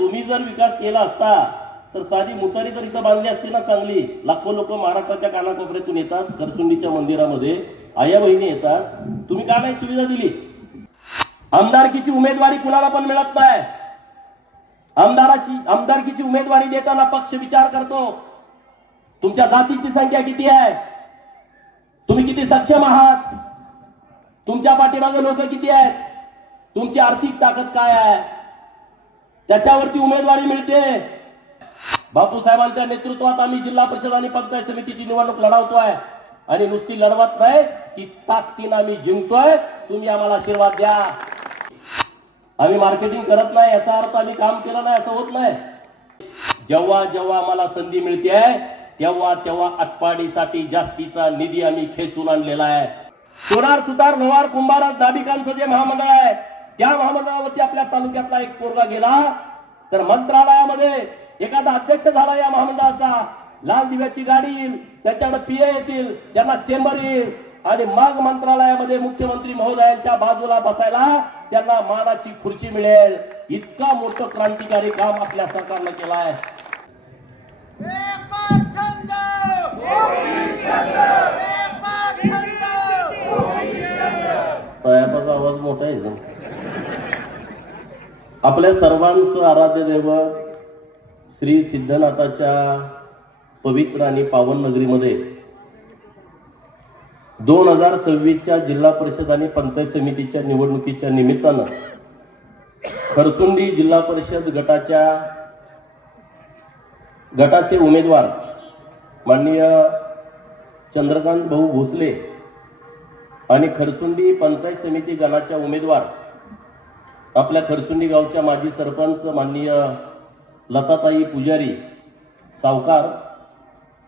तुम्ही जर विकास केला असता तर साधी मुतारी तर इथं बांधली असती ना चांगली. लाखो लोक महाराष्ट्राच्या कानाकोपऱ्यातून येतात, खरसुंडीच्या मंदिरामध्ये आया बहिणी येतात. तुम्ही का नाही सुविधा दिली? आमदारकीची उमेदवारी कुणाला पण मिळत नाही. आमदारकीची उमेदवारी देताना पक्ष विचार करतो. तुमच्या जातीची संख्या किती आहे, तुम्ही किती सक्षम आहात, तुमच्या पाठीमागे लोक किती आहेत, तुमची आर्थिक ताकद काय आहे, त्याच्यावरती उमेदवारी मिळते. बापूसाहेबांच्या नेतृत्वात आम्ही जिल्हा परिषद आणि पंचायत समितीची निवडणूक लढवतोय आणि नुसती लढवत नाही, ती ताकदीने आम्ही जिंकतोय. तुम्ही आम्हाला आशीर्वाद द्या. आम्ही मार्केटिंग करत नाही याचा अर्थ आम्ही काम केलं नाही असं होत नाही. जेव्हा जेव्हा आम्हाला संधी मिळते तेव्हा तेव्हा आटपाडीसाठी जास्तीचा निधी आम्ही खेचून आणलेला आहे. सोनार, सुतार, लोहार, कुंभार, दाबिकांचं जे महामंडळ आहे त्या महामंडळावरती आपल्या तालुक्यातला एक पोरगा गेला तर मंत्रालयामध्ये एखादा अध्यक्ष झाला या महामंडळाचा, लाल दिव्याची गाडी येईल, त्याच्याकडे पीए येतील, त्यांना चेंबर येईल आणि मग मंत्रालयामध्ये मुख्यमंत्री महोदयांच्या बाजूला बसायला त्यांना मानाची खुर्ची मिळेल. इतका मोठं क्रांतिकारी काम आपल्या सरकारनं केलं आहे. तयापाचा आवाज मोठा आहे. आपल्या सर्वांचं आराध्य दैवत श्री सिद्धनाथाच्या पवित्र आणि पावन नगरीमध्ये 2026च्या जिल्हा परिषद आणि पंचायत समितीच्या निवडणुकीच्या निमित्तानं खरसुंडी जिल्हा परिषद गटाचे उमेदवार माननीय चंद्रकांत भाऊ भोसले आणि खरसुंडी पंचायत समिती गणाच्या उमेदवार आपल्या खरसुंडी गावच्या माजी सरपंच माननीय लताताई पुजारी सावकार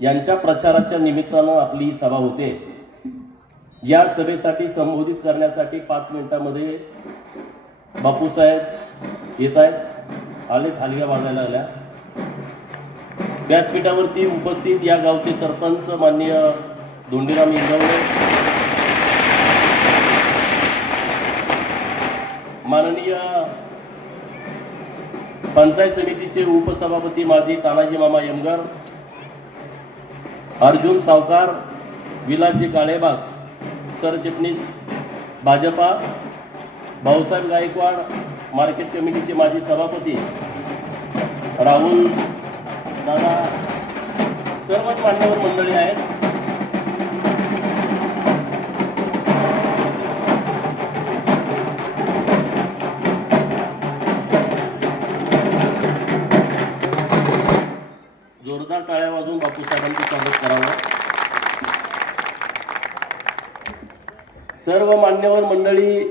यांच्या प्रचाराच्या निमित्तानं आपली ही सभा होते. या सभेसाठी संबोधित करण्यासाठी 5 मिनिटांमध्ये बापूसाहेब येत आहेत. आलेच हलग्या वाजायला लागल्या. व्यासपीठावरती उपस्थित या गावचे सरपंच माननीय धोंडीराम इंगवले, माननीय पंचायत समितीचे उपसभापती माजी तानाजी मामा यमगर, अर्जुन सावकार, विलासजी काळेबाग, सरचिटणीस भाजपा, भाऊसाहेब गायकवाड मार्केट कमिटीचे माजी सभापती, राहुल दादा, सर्वच मान्यवर मंडळी आहेत. जोरदार टाळ्या वाजवून बापूसाहेबांचं स्वागत करावं. सर्व मान्यवर मंडळी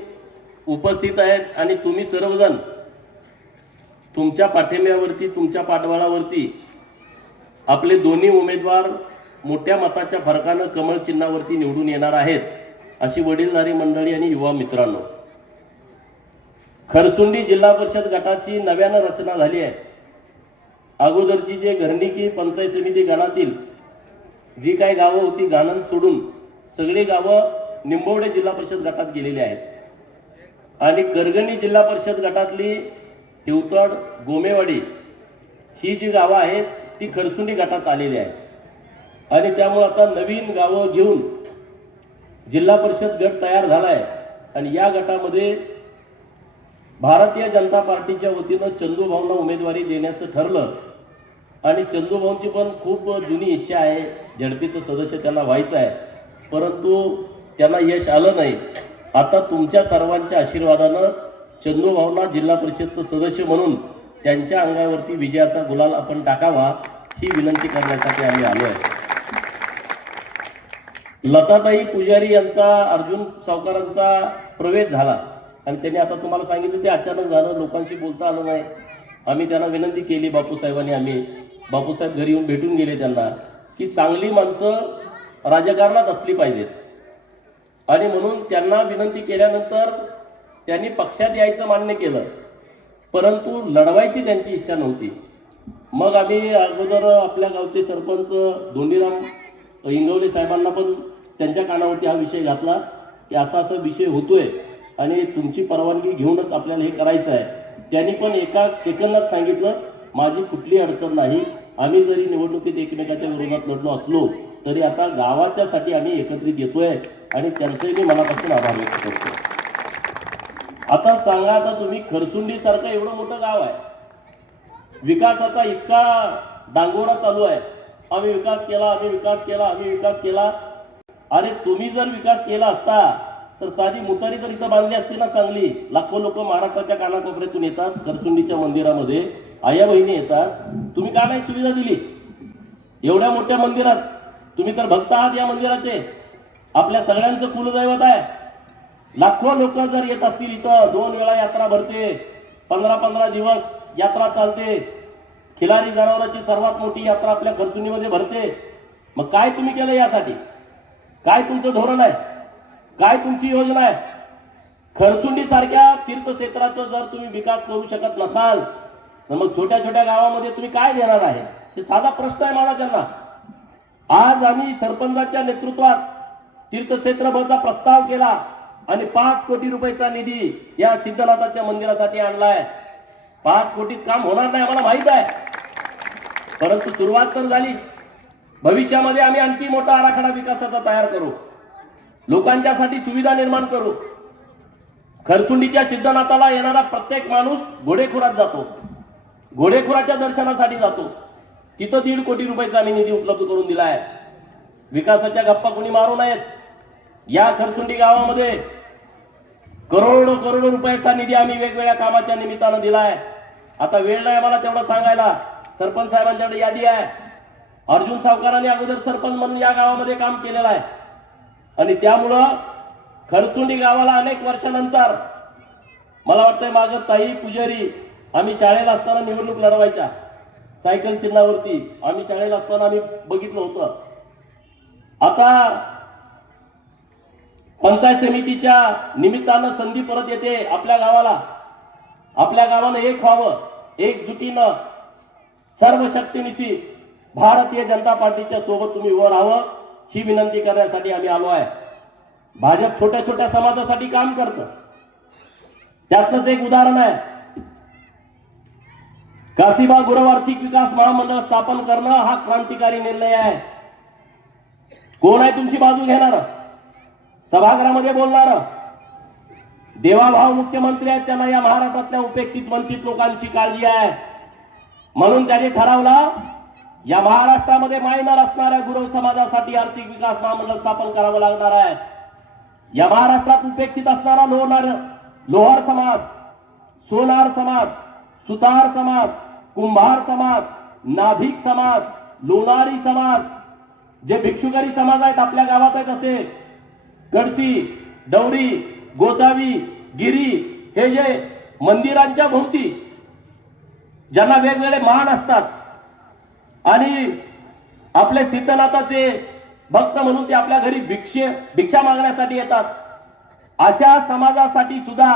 उपस्थित आहेत आणि तुम्ही सर्वजण तुमच्या पाठिंब्यावरती, तुमच्या पाठबळावरती आपले दोन्ही उमेदवार मोठ्या मताच्या फरकानं कमळ चिन्हावरती निवडून येणार आहेत. अशी वडीलधारी मंडळी आणि युवा मित्रांनो, खरसुंडी जिल्हा परिषद गटाची नव्यानं रचना झाली आहे. अगोदरची जे घरनिकी पंचायत समिती गणातील जी काही गावं होती, गाणं सोडून सगळी गावं निंबवडे जिल्हा परिषद गटात गेलेली आहेत आणि करगणी जिल्हा परिषद गटातली हिवतड, गोमेवाडी ही जी गावं आहेत ती खरसुंडी गटात आलेली आहेत आणि त्यामुळे आता नवीन गावं घेऊन जिल्हा परिषद गट तयार झाला आहे आणि या गटामध्ये भारतीय जनता पार्टीच्या वतीनं चंदूभाऊंना उमेदवारी देण्याचं ठरलं आणि चंदूभाऊंची पण खूप जुनी इच्छा आहे, झडपीचं सदस्य त्यांना व्हायचं आहे, परंतु त्यांना यश आलं नाही. आता तुमच्या सर्वांच्या आशीर्वादानं चंदूभाऊंना जिल्हा परिषदचं सदस्य म्हणून त्यांच्या अंगावरती विजयाचा गुलाल आपण टाकावा ही विनंती करण्यासाठी आम्ही आलो आहे. लताताई पुजारी यांचा अर्जुन सावकारांचा प्रवेश झाला आणि त्यांनी आता तुम्हाला सांगितलं ते अचानक झालं, लोकांशी बोलता आलं नाही. आम्ही त्यांना विनंती केली बापूसाहेबांनी, बापूसाहेब घरी येऊन भेटून गेले त्यांना की चांगली माणसं राजकारणात असली पाहिजेत आणि म्हणून त्यांना विनंती केल्यानंतर त्यांनी पक्षात यायचं मान्य केलं, परंतु लढवायची त्यांची इच्छा नव्हती. मग आम्ही अगोदर आपल्या गावचे सरपंच धोंडीराम इंगवले साहेबांना पण त्यांच्या कानावरती हा विषय घातला की असा विषय होतोय आणि तुमची परवानगी घेऊनच आपल्याला हे करायचं आहे. त्यांनी पण एका सेकंदात सांगितलं माझी कुठली अडचण नाही, आम्ही जरी निवडणुकीत एकमेकाच्या विरोधात लढलो असलो तरी आता गावाच्यासाठी आम्ही एकत्रित येतोय आणि त्यांचंही मी मनापासून आभार व्यक्त करतो. आता सांगा, आता तुम्ही खरसुंडी सारखं एवढं मोठं गाव आहे, विकासाचा इतका डांगोरा चालू आहे, आम्ही विकास केला, आम्ही विकास केला, आम्ही विकास केला. अरे तुम्ही जर विकास केला असता तर साधी मुतारी तर इथं बांधली असती ना चांगली. लाखो लोक महाराष्ट्राच्या कानाकोपऱ्यातून येतात खरसुंडीच्या मंदिरामध्ये, आया बहिणी येतात, तुम्ही का नाही सुविधा दिली एवढ्या मोठ्या मंदिरात? तुम्ही तर भक्त आहात या मंदिराचे, आपल्या सगळ्यांचं कुलदैवत आहे. लाखो लोक जर येत असतील इथं, 2 वेळा यात्रा भरते, 15-15 दिवस यात्रा चालते, खिलारी जनावरांची सर्वात मोठी यात्रा आपल्या खरसुंडीमध्ये भरते. मग काय तुम्ही केलं यासाठी? काय तुमचं धोरण आहे? काय तुमची योजना आहे? खरसुंडी सारख्या तीर्थक्षेत्राचा जर तुम्ही विकास करू शकत नसाल तर मग छोट्या छोट्या गावामध्ये तुम्ही काय देणार आहे? हे साधा प्रश्न आहे मला त्यांना. आज आम्ही सरपंचाच्या नेतृत्वात तीर्थक्षेत्र बचा प्रस्ताव केला आणि 5 कोटी रुपयाचा निधी या सिद्धनाथाच्या मंदिरासाठी आणलाय. 5 कोटीत काम होणार नाही आम्हाला माहित आहे, परंतु सुरुवात तर झाली. भविष्यामध्ये आम्ही आणखी मोठा आराखडा विकासाचा तयार करू, लोकांच्यासाठी सुविधा निर्माण करू. खरसुंडीच्या सिद्धनाथाला येणारा प्रत्येक माणूस घोडेखोरात जातो, घोडेखोराच्या दर्शनासाठी जातो. तिथं 1.5 कोटी रुपयाचा आम्ही निधी उपलब्ध करून दिला आहे. विकासाच्या गप्पा कोणी मारू नयेत. या खरसुंडी गावामध्ये करोडो रुपयाचा निधी आम्ही वेगवेगळ्या कामाच्या निमित्तानं दिलाय. आता वेळ नाही मला तेवढं सांगायला, सरपंच साहेबांच्याकडे यादी आहे. अर्जुन सावकारांनी अगोदर सरपंच म्हणून या गावामध्ये काम केलेलं आहे आणि त्यामुळं खरसुंडी गावाला अनेक वर्षानंतर मला वाटतंय मागं ताई पुजारी आम्ही शाळेला असताना निवडणूक लढवायच्या सायकल चिन्हावरती, आम्ही शाळेला असताना आम्ही बघितलं होतं. आता पंचायत समितीच्या निमित्तानं संधी परत येते आपल्या गावाला. आपल्या गावानं एक व्हावं, एकजुटीनं सर्व शक्तीनिशी भारतीय जनता पार्टीच्या सोबत तुम्ही उभं राहावं ही विनंती करण्यासाठी आम्ही आलो आहे. भाजप छोट्या छोट्या समाजासाठी काम करतं, त्यातलंच एक उदाहरण आहे कासिबा गुरव आर्थिक विकास महामंडळ स्थापन करणं. हा क्रांतिकारी निर्णय आहे. कोण आहे तुमची बाजू घेणार? सभागृहामध्ये बोलणार देवाभाव मुख्यमंत्री आहेत, त्यांना या महाराष्ट्रातल्या उपेक्षित वंचित लोकांची काळजी आहे. म्हणून त्यांनी ठरवलं या महाराष्ट्रामध्ये मायनर असणाऱ्या गुरव समाजासाठी आर्थिक विकास महामंडळ स्थापन करावं लागणार आहे. या महाराष्ट्रात उपेक्षित असणारा लोहार समाज, सोनार समाज, सुतार समाज, कुंभार समाज, नाभिक समाज, लोणारी समाज, जे भिक्षुकरी समाज आहेत आपल्या गावात आहेत, असे गडसी, डवरी, गोसावी, गिरी, हे जे मंदिरांच्या भोवती ज्यांना वेगवेगळे मान असतात आणि आपले सिद्धनाथाचे भक्त म्हणून ते आपल्या घरी भिक्षा मागण्यासाठी येतात, अशा समाजासाठी सुद्धा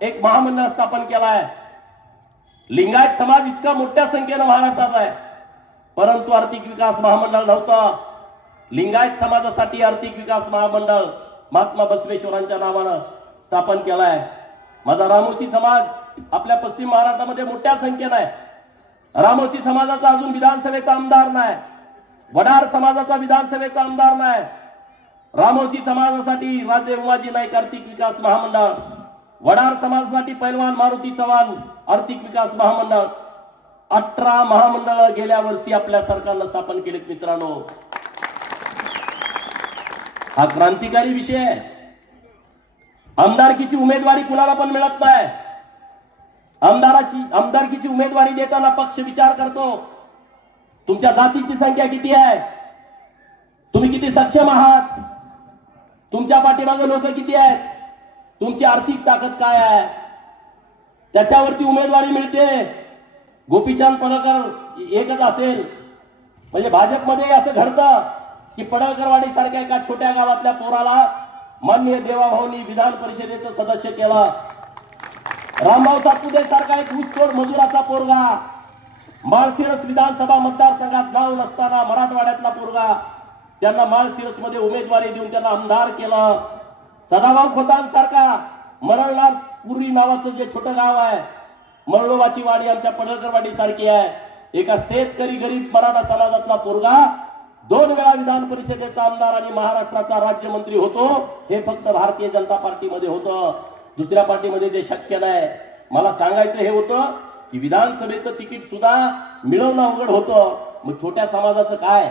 एक महामंडळ स्थापन केला आहे. लिंगायत समाज इतका मोठ्या संख्येनं महाराष्ट्रात आहे, परंतु आर्थिक विकास महामंडळ नव्हतं. लिंगायत समाजासाठी आर्थिक विकास महामंडळ महात्मा बसवेश्वरांच्या नावानं स्थापन केला आहे. माझा रामोशी समाज आपल्या पश्चिम महाराष्ट्रामध्ये मोठ्या संख्येनं आहे. रामोशी समाजाचा अजून विधानसभेचा आमदार नाही, वडार समाजाचा विधानसभेचा आमदार नाही. रामोशी समाजासाठी राजे उमाजी नाईक आर्थिक विकास महामंडळ, वडार समाजासाठी पैलवान मारुती चव्हाण आर्थिक विकास महामंडळ, 18 महामंडळ गेल्या वर्षी आपल्या सरकारनं स्थापन केलेत. मित्रांनो, हा क्रांतिकारी विषय आहे. आमदारकीची उमेदवारी कुणाला पण मिळत नाही. आमदारकीची उमेदवारी देताना पक्ष विचार करतो तुमच्या जातीची संख्या किती आहे, तुम्ही किती सक्षम आहात, तुमच्या पाठीमागे लोक किती आहेत, तुमची आर्थिक ताकद काय आहे, त्याच्यावरती उमेदवारी मिळते. गोपीचंद पडळकर एकच असेल म्हणजे भाजपमध्ये असं घडतं की पडळकरवाडी सारख्या एका छोट्या गावातल्या पोराला माननीय देवाभाऊनी विधान परिषदेचं सदस्य केलं. रामभाऊ सातपुते सारखा एक ऊसतोड मजुराचा पोरगा, माळशिरस विधानसभा मतदारसंघात नाव नसताना मराठवाड्यातला पोरगा, त्यांना माळशिरस मध्ये उमेदवारी देऊन त्यांना आमदार केलं. सदाभाऊ खोतांसारखा मरणनाथ पुरी नावाचं जे छोटं गाव आहे मरळोबाची वाडी आमच्या पडळकर वाडी सारखी आहे. एका शेतकरी गरीब मराठा समाजातला पोरगा 2 वेळा विधान परिषदेचा आमदार आणि महाराष्ट्राचा राज्यमंत्री होतो. हे फक्त भारतीय जनता पार्टीमध्ये होतं, दुसऱ्या पार्टीमध्ये ते शक्य नाही. मला सांगायचं हे होतं की विधानसभेचं तिकीट सुद्धा मिळवणं अवघड होतं. मग छोट्या समाजाचं काय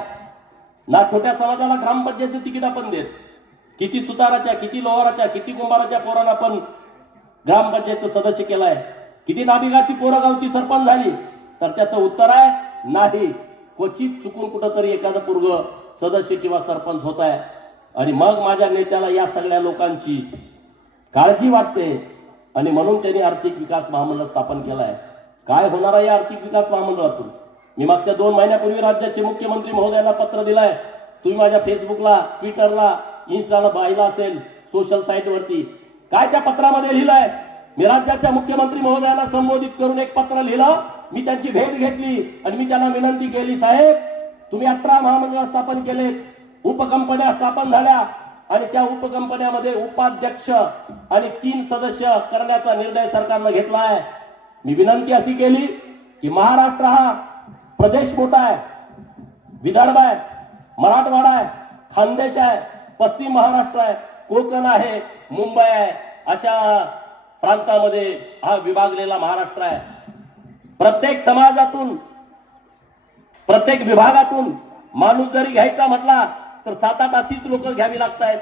ना? छोट्या समाजाला ग्रामपंचायतचं तिकीट आपण देत. किती सुताराच्या, किती लोहाराच्या, किती कुंभाराच्या पोरांना आपण ग्रामपंचायतचं सदस्य केलाय. किती नाभिगाची पोरं गावची सरपंच झाली. तर त्याचं उत्तर आहे नाही. क्वचित चुकून कुठंतरी एखादं पूर्व सदस्य किंवा सरपंच होत आहे. आणि मग माझ्या नेत्याला या सगळ्या लोकांची काळजी वाटते आणि म्हणून त्यांनी आर्थिक विकास महामंडळ स्थापन केलाय. काय होणार आहे या आर्थिक विकास महामंडळातून? मी मागच्या 2 महिन्यापूर्वी राज्याचे मुख्यमंत्री महोदयांना पत्र दिलाय. तुम्ही माझ्या फेसबुकला, ट्विटरला, इन्स्टाला पाहिला असेल, सोशल साईटवरती. काय त्या पत्रामध्ये लिहिलंय? मी राज्याच्या मुख्यमंत्री महोदयांना संबोधित करून एक पत्र लिहिलं. मी त्यांची भेट घेतली आणि मी त्यांना विनंती केली, साहेब तुम्ही 18 महामंडळ स्थापन केलेत, उपकंपन्या स्थापन झाल्या आणि त्या उपकंपन्यामध्ये उपाध्यक्ष आणि 3 सदस्य करण्याचा निर्णय सरकारनं घेतला आहे. मी विनंती अशी केली की महाराष्ट्र हा प्रदेश मोठा आहे, विदर्भ आहे, मराठवाडा आहे, खानदेश आहे, पश्चिम महाराष्ट्र आहे, कोकण आहे, मुंबई आहे, अशा प्रांतामध्ये हा विभागलेला महाराष्ट्र आहे. प्रत्येक समाजातून, प्रत्येक विभागातून माणूस जरी घ्यायचा म्हटला तर 7-8 अशीच लोक घ्यावी लागत आहेत.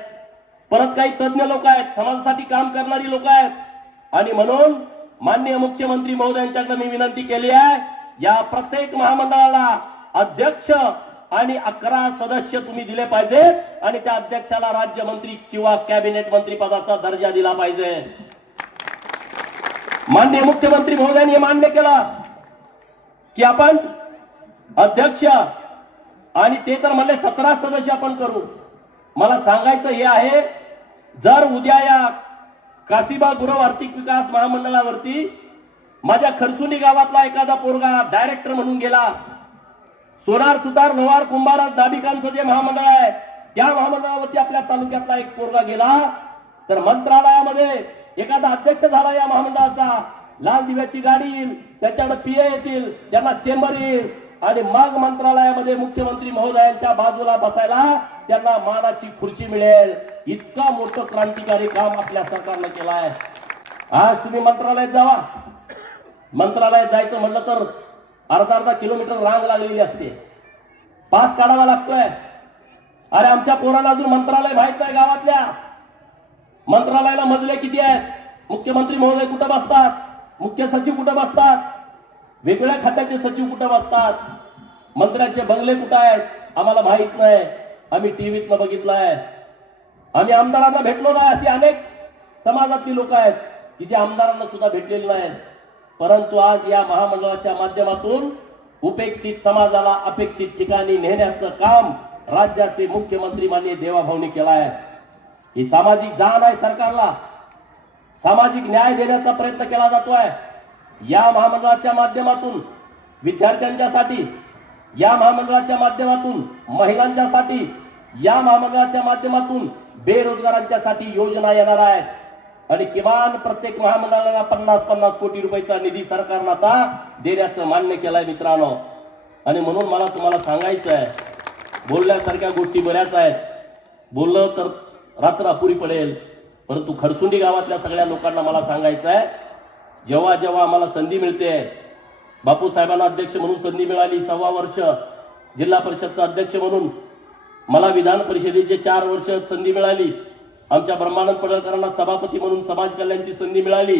परत काही तज्ञ लोक आहेत, समाजासाठी काम करणारी लोक आहेत. आणि म्हणून माननीय मुख्यमंत्री महोदयांच्याकडे मी विनंती केली आहे, या प्रत्येक महामंडळाला अध्यक्ष आणि 11 सदस्य तुम्ही दिले पाहिजेत आणि त्या अध्यक्षाला राज्यमंत्री किंवा कॅबिनेट मंत्री पदाचा दर्जा दिला पाहिजे. माननीय मुख्यमंत्री महोदयांनी हे मान्य केलं की आपण अध्यक्ष आणि ते तर म्हणले 17 सदस्य आपण करू. मला सांगायचं हे आहे, जर उद्या या काशीबा गुरव आर्थिक विकास महामंडळावरती माझ्या खरसुंडी गावातला एखादा पोरगा डायरेक्टर म्हणून गेला, सोनार, सुतार, लोहार, कुंभार, नाभिकांचं जे महामंडळ आहे त्या महामंडळावरती आपल्या तालुक्यातला एक पोरगा गेला तर मंत्रालयामध्ये एखादा अध्यक्ष झाला या महामंडळाचा, लाल दिव्याची गाडी येईल, त्याच्याकडे पीए येतील, त्यांना चेंबर येईल आणि मग मंत्रालयामध्ये मुख्यमंत्री महोदयांच्या बाजूला बसायला त्यांना मानाची खुर्ची मिळेल. इतका मोठं क्रांतिकारी काम आपल्या सरकारनं केलं आहे. आज तुम्ही मंत्रालयात जावा, मंत्रालयात जायचं म्हटलं तर अर्धा किलोमीटर रांग लागलेली असते, पास काढावा लागतोय. अरे आमच्या पोराला अजून मंत्रालय माहित नाही गावातल्या. मंत्रालयाला मजले किती आहेत, मुख्यमंत्री महोदय कुठं बसतात, मुख्य सचिव कुठं बसतात, वेगवेगळ्या खात्याचे सचिव कुठं बसतात, मंत्र्यांचे बंगले कुठं आहेत आम्हाला माहित नाही. आम्ही टीव्हीतनं बघितलंय, आम्ही आमदारांना भेटलो नाही. अशी अनेक समाजातली लोक आहेत की जे आमदारांना सुद्धा भेटलेले नाहीत. परंतु आज या महामंडळाच्या माध्यमातून उपेक्षित समाजाला अपेक्षित ठिकाणी नेण्याचं काम राज्याचे मुख्यमंत्री माननीय देवाभाऊंनी केलं आहे. ही सामाजिक जाण आहे सरकारला, सामाजिक न्याय देण्याचा प्रयत्न केला जातोय. या महामंडळाच्या माध्यमातून विद्यार्थ्यांच्यासाठी, या महामंडळाच्या माध्यमातून महिलांच्यासाठी, या महामंडळाच्या माध्यमातून बेरोजगारांच्यासाठी योजना येणार आहेत. आणि किमान प्रत्येक महामंडळाला 50-50 कोटी रुपयाचा निधी सरकारनं आता देण्याचं मान्य केलंय मित्रांनो. आणि म्हणून मला तुम्हाला सांगायचं आहे, बोलण्यासारख्या गोष्टी बऱ्याच आहेत, बोललं तर रात्र अपुरी पडेल. परंतु खरसुंडी गावातल्या सगळ्या लोकांना मला सांगायचं आहे, जेव्हा जेव्हा आम्हाला संधी मिळते, बापू साहेबांना अध्यक्ष म्हणून संधी मिळाली, 6 वर्ष जिल्हा परिषदचा अध्यक्ष म्हणून, मला विधान परिषदेचे 4 वर्ष संधी मिळाली, आमच्या ब्रह्मानंद पडळकरांना सभापती म्हणून समाज कल्याणची संधी मिळाली.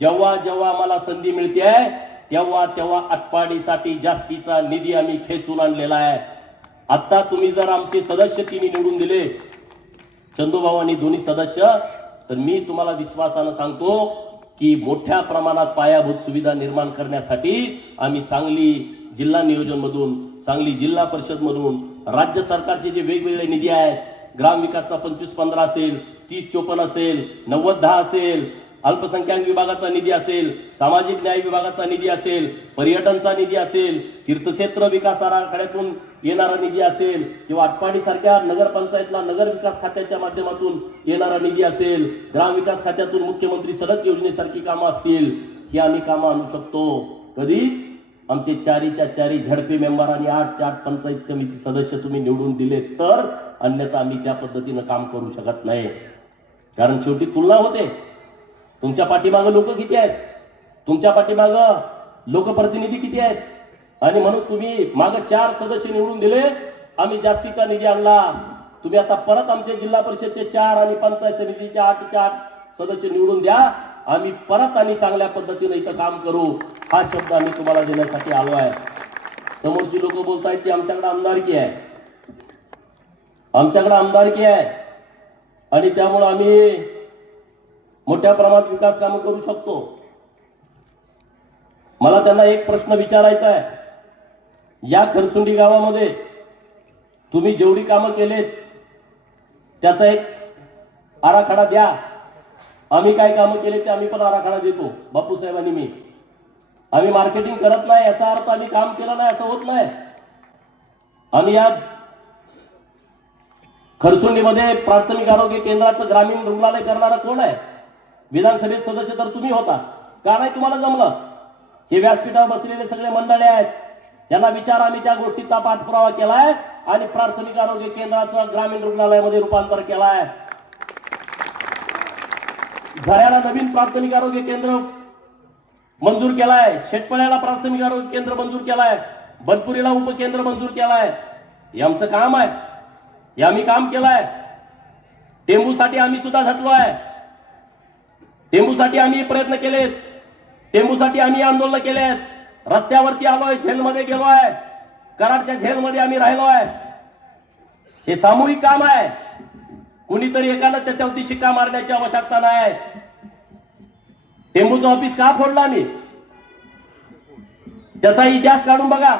जेव्हा जेव्हा आम्हाला संधी मिळते तेव्हा तेव्हा आटपाडीसाठी जास्तीचा निधी आम्ही खेचून आणलेला आहे. आता तुम्ही जर आमचे सदस्य 3 निवडून दिले, चंदूभाऊ आणि दोन्ही सदस्य, तर मी तुम्हाला विश्वासानं सांगतो की मोठ्या प्रमाणात पायाभूत सुविधा निर्माण करण्यासाठी आम्ही सांगली जिल्हा नियोजन मधून, सांगली जिल्हा परिषद मधून, राज्य सरकारचे जे वेगवेगळे निधी आहेत, ग्राम विकासचा 25-15 असेल, 30-54 असेल, 90-10 असेल, अल्पसंख्याक विभागाचा निधी असेल, सामाजिक न्याय विभागाचा निधी असेल, पर्यटनचा निधी असेल, तीर्थक्षेत्र विकास आराखड्यातून येणारा निधी असेल किंवा आटपाडी सारख्या नगरपंचायतला नगर विकास खात्याच्या माध्यमातून येणारा निधी असेल, ग्राम विकास खात्यातून मुख्यमंत्री सडक योजनेसारखी कामं असतील, ही आम्ही कामं आणू शकतो. कधी? आमचे चारीच्या चारी झडपी मेंबर आणि 8च्या 8 पंचायत समिती सदस्य तुम्ही निवडून दिले तर, अन्यथा आम्ही त्या पद्धतीनं काम करू शकत नाही. कारण शेवटी तुलना होते. तुमच्या पाठीमागं लोक किती आहेत, तुमच्या पाठीमागं लोकप्रतिनिधी किती आहेत, आणि म्हणून तुम्ही मागं 4 सदस्य निवडून दिले, आम्ही जास्तीचा निधी आणला. तुम्ही आता परत आमचे जिल्हा परिषदचे 4 आणि पंचायत समितीचे 8च्या 8 सदस्य निवडून द्या. आम्ही परत आणि चांगल्या पद्धतीने इथं काम करू. हा शब्द आम्ही तुम्हाला देण्यासाठी आलो आहे. समोरची लोक बोलतायत की आमच्याकडे आमदारकी आहे, आमच्याकडे आमदारकी आहे आणि त्यामुळे आम्ही मोठ्या प्रमाणात विकास कामं करू शकतो. मला त्यांना एक प्रश्न विचारायचा आहे. या खरसुंडी गावामध्ये तुम्ही जेवढी कामं केलेत त्याचा एक आराखडा द्या. आम्ही काय कामं केले ते आम्ही पण आराखडा देतो. बापूसाहेब आणि मी, आम्ही मार्केटिंग करत नाही याचा अर्थ आम्ही काम केलं नाही असं होत नाही. आम्ही या खरसुंडीमध्ये प्राथमिक आरोग्य केंद्राचं ग्रामीण रुग्णालय करणारा कोण आहे? विधानसभेत सदस्य तर तुम्ही होता. का नाही तुम्हाला जमलं? हे व्यासपीठावर बसलेले सगळे मंडळी आहेत, यांना विचार. आम्ही त्या गोष्टीचा पाठपुरावा केलाय आणि प्राथमिक आरोग्य केंद्राचं ग्रामीण रुग्णालयामध्ये रूपांतर केलाय. झऱ्याला नवीन प्राथमिक आरोग्य केंद्र मंजूर केलाय, शेटपळ्याला प्राथमिक आरोग्य केंद्र मंजूर केलाय, बनपुरीला उपकेंद्र मंजूर केलाय. हे आमचं काम आहे, हे आम्ही काम केलंय. टेंबूसाठी आम्ही सुद्धा झटलो आहे, टेंबूसाठी आम्ही प्रयत्न केलेत, टेंबूसाठी आम्ही आंदोलन केलेत, रस्त्यावरती आलोय, जेलमध्ये गेलोय, कराडच्या जेलमध्ये आम्ही राहिलोय. हे सामूहिक काम आहे. कुणीतरी एकानं त्याच्यावरती शिक्का मारण्याची आवश्यकता नाही. टेंबूचं ऑफिस का फोडलं आम्ही? त्याचा इतिहास काढून बघा.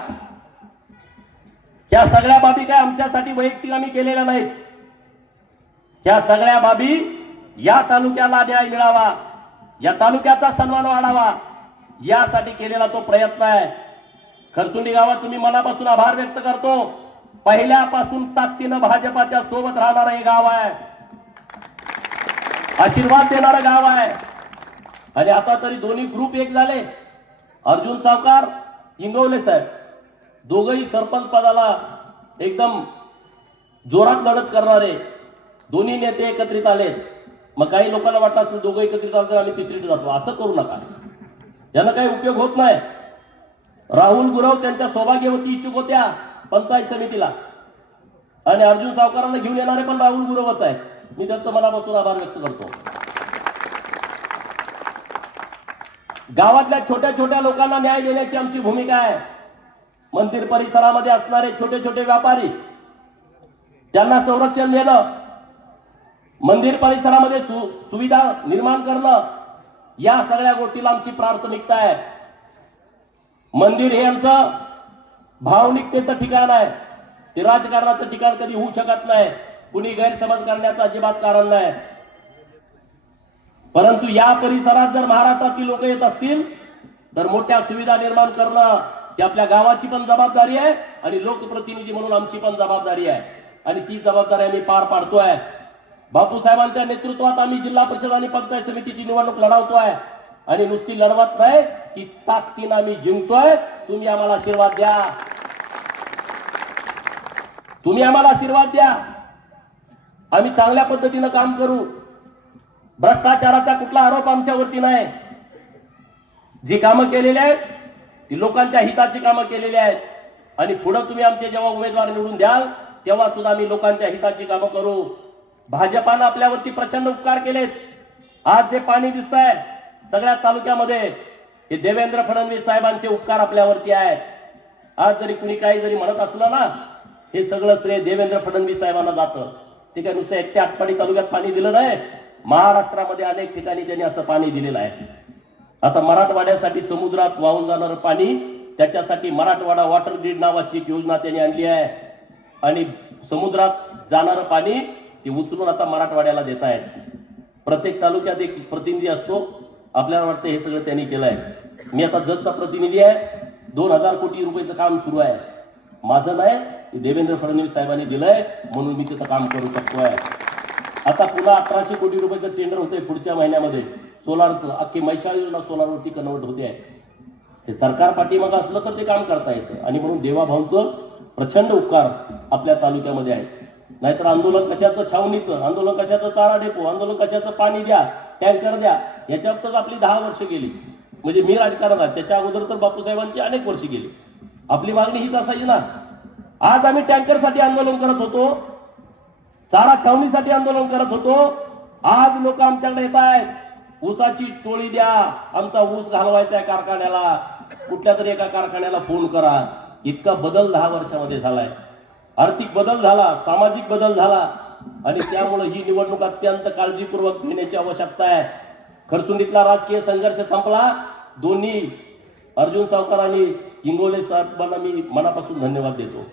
ह्या सगळ्या बाबी काय आमच्यासाठी वैयक्तिक आम्ही केलेल्या नाहीत. ह्या सगळ्या बाबी या तालुक्याला न्याय मिळावा, या तालुक्याचा सन्मान वाढावा यासाठी केलेला तो प्रयत्न आहे. खरसुंडी गावाचं मी मनापासून आभार व्यक्त करतो. पहिल्यापासून ताकदीनं भाजपाच्या सोबत राहणारं हे गाव आहे, आशीर्वाद देणारं गाव आहे. आणि आता तरी दोन्ही ग्रुप एक झाले. अर्जुन सावकार, इंगवले साहेब दोघंही सरपंच पदाला एकदम जोरात लढत करणारे दोन्ही नेते एकत्रित आलेत. मग काही लोकांना वाटतं असेल दोघं एकत्रित आले तर आम्ही तिसरीत जातो. असं करू नका, यांना काही उपयोग होत नाही. राहुल गुरव त्यांच्या सौभाग्यवती इच्छुक होत्या पंचायत समितीला, आणि अर्जुन सावकारांना घेऊन येणारे पण राहुल गुरवच आहे. मी त्यांचं मनापासून आभार व्यक्त करतो. गावातल्या छोट्या छोट्या लोकांना न्याय देण्याची आमची भूमिका आहे. मंदिर परिसरामध्ये असणारे छोटे छोटे व्यापारी त्यांना संरक्षण देणं, मंदिर परिसरामध्ये सुविधा निर्माण करणं, या सगळ्या गोष्टीला आमची प्राथमिकता आहे. मंदिर हे आमचं भावनिकतेचं ठिकाण आहे, ते राजकारणाचं ठिकाण कधी होऊ शकत नाही. कुणी गैरसमज करण्याचं अजिबात कारण नाही. परंतु या परिसरात जर महाराष्ट्रातील लोक येत असतील तर मोठ्या सुविधा निर्माण करणं ही आपल्या गावाची पण जबाबदारी आहे आणि लोकप्रतिनिधी म्हणून आमची पण जबाबदारी आहे. आणि ती जबाबदारी आम्ही पार पाडतोय. बापूसाहेबांच्या नेतृत्वात आम्ही जिल्हा परिषद आणि पंचायत समितीची निवडणूक लढवतोय आणि नुसती लढवत नाही, ती ताकदीनं आम्ही जिंकतोय. तुम्ही आम्हाला आशीर्वाद द्या, तुम्ही आम्हाला आशीर्वाद द्या. आम्ही चांगल्या पद्धतीनं काम करू. भ्रष्टाचाराचा कुठला आरोप आमच्यावरती नाही. जी कामं केलेली आहेत ती लोकांच्या हिताची कामं केलेली आहेत. आणि पुढे तुम्ही आमचे जेव्हा उमेदवार निवडून द्याल तेव्हा सुद्धा आम्ही लोकांच्या हिताची कामं करू. भाजपानं आपल्यावरती प्रचंड उपकार केलेत. आज जे पाणी दिसतंय सगळ्या तालुक्यामध्ये हे देवेंद्र फडणवीस साहेबांचे उपकार आपल्यावरती आहेत. आज जरी कुणी काही जरी म्हणत असलं ना, हे सगळं श्रेय देवेंद्र फडणवीस साहेबांना जातं. ते काय नुसतं एकट्या आटपाडी तालुक्यात पाणी दिलं नाही, महाराष्ट्रामध्ये अनेक ठिकाणी त्यांनी असं पाणी दिलेलं आहे. आता मराठवाड्यासाठी समुद्रात वाहून जाणारं पाणी, त्याच्यासाठी मराठवाडा वॉटर ग्रीड नावाची एक योजना त्यांनी आणली आहे. आणि समुद्रात जाणारं पाणी ते उचलून आता मराठवाड्याला देत आहेत. प्रत्येक तालुक्यात एक प्रतिनिधी असतो. आपल्याला वाटतं हे सगळं त्यांनी केलं आहे. मी आता जतचा प्रतिनिधी आहे. 2000 कोटी रुपयाचं काम सुरू आहे. माझं नाही, देवेंद्र फडणवीस साहेबांनी दिलंय म्हणून मी तिथं काम करू शकतोय. आता पुन्हा 1800 कोटी रुपयाचं टेंडर होतंय पुढच्या महिन्यामध्ये. सोलारचं अख्खी मैशाळ योजना सोलारवरती कन्वर्ट होते आहे. हे सरकार पाठीमागं असलं तर ते काम करता येतं आणि म्हणून देवाभाऊंचं प्रचंड उपकार आपल्या तालुक्यामध्ये आहे. नाहीतर आंदोलन कशाचं छावणीचं, आंदोलन कशाचं चारा डेपो, आंदोलन कशाचं पाणी द्या, टँकर द्या, याच्यातच आपली 10 वर्ष गेली. म्हणजे मी राजकारणात, त्याच्या अगोदर तर बापूसाहेबांची अनेक वर्ष गेली. आपली मागणी हीच असायची ना. आज आम्ही टँकरसाठी आंदोलन करत होतो, चारा छावणीसाठी आंदोलन करत होतो. आज लोक आमच्याकडे येत आहेत, ऊसाची टोळी द्या, आमचा ऊस घालवायचा आहे कारखान्याला, कुठल्या तरी एका कारखान्याला फोन करा. इतका बदल 10 वर्षामध्ये झालाय. आर्थिक बदल झाला, सामाजिक बदल झाला आणि त्यामुळे ही निवडणूक अत्यंत काळजीपूर्वक घेण्याची आवश्यकता आहे. खरसुंडीतला राजकीय संघर्ष संपला. दोन्ही अर्जुन सावकार आणि इंगोले साहेबांना मी मनापासून धन्यवाद देतो.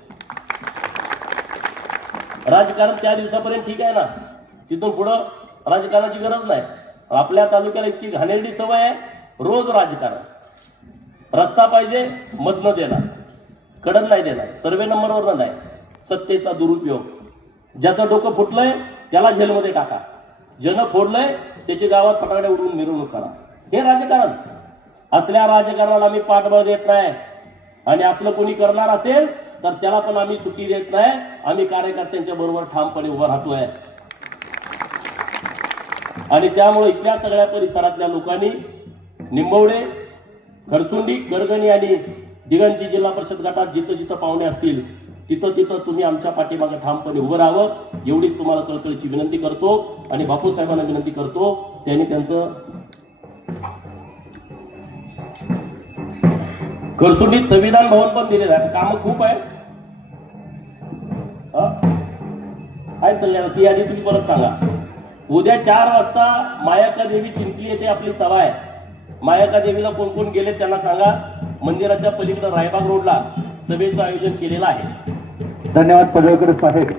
राजकारण त्या दिवसापर्यंत ठीक आहे ना, तिथून पुढं राजकारणाची गरज नाही. आपल्या तालुक्याला इतकी घाणेरडी सवय आहे, रोज राजकारण. रस्ता पाहिजे मधनं देणार, कडन नाही देणार, सर्वे नंबरवर नाही. सत्तेचा दुरुपयोग. ज्याचं डोकं फुटलंय त्याला जेलमध्ये टाका, ज्यानं फोडलंय त्याच्या गावात फटाकडे उडवून मिरवणूक करा. हे राजकारण. असल्या राजकारणाला आम्ही पाठबळ देत नाही आणि असलं कोणी करणार असेल तर त्याला पण आम्ही सुट्टी देत नाही. आम्ही कार्यकर्त्यांच्या बरोबर ठामपणे उभं राहतोय आणि त्यामुळे इथल्या सगळ्या परिसरातल्या लोकांनी निंबवडे, खरसुंडी, करगणी आणि दिगंजी जिल्हा परिषद गटात जिथं जिथं पाहुणे असतील तिथं तिथं तुम्ही आमच्या पाठीमागे ठामपणे उभं राहावं, एवढीच तुम्हाला कळकळीची विनंती करतो. आणि बापूसाहेबांना विनंती करतो, त्यांनी त्यांचं खरसुंडीत संविधान भवन पण दिलेलं आहे. कामं खूप आहे. ती आधी तुम्ही परत सांगा. उद्या 4 वाजता मायाका देवी चिंचली येथे आपली सभा आहे. मायाका देवीला कोण कोण गेले त्यांना सांगा. मंदिराच्या पलीकडे रायबाग रोडला सभेचं आयोजन केलेलं आहे. धन्यवाद पडळकर साहेब.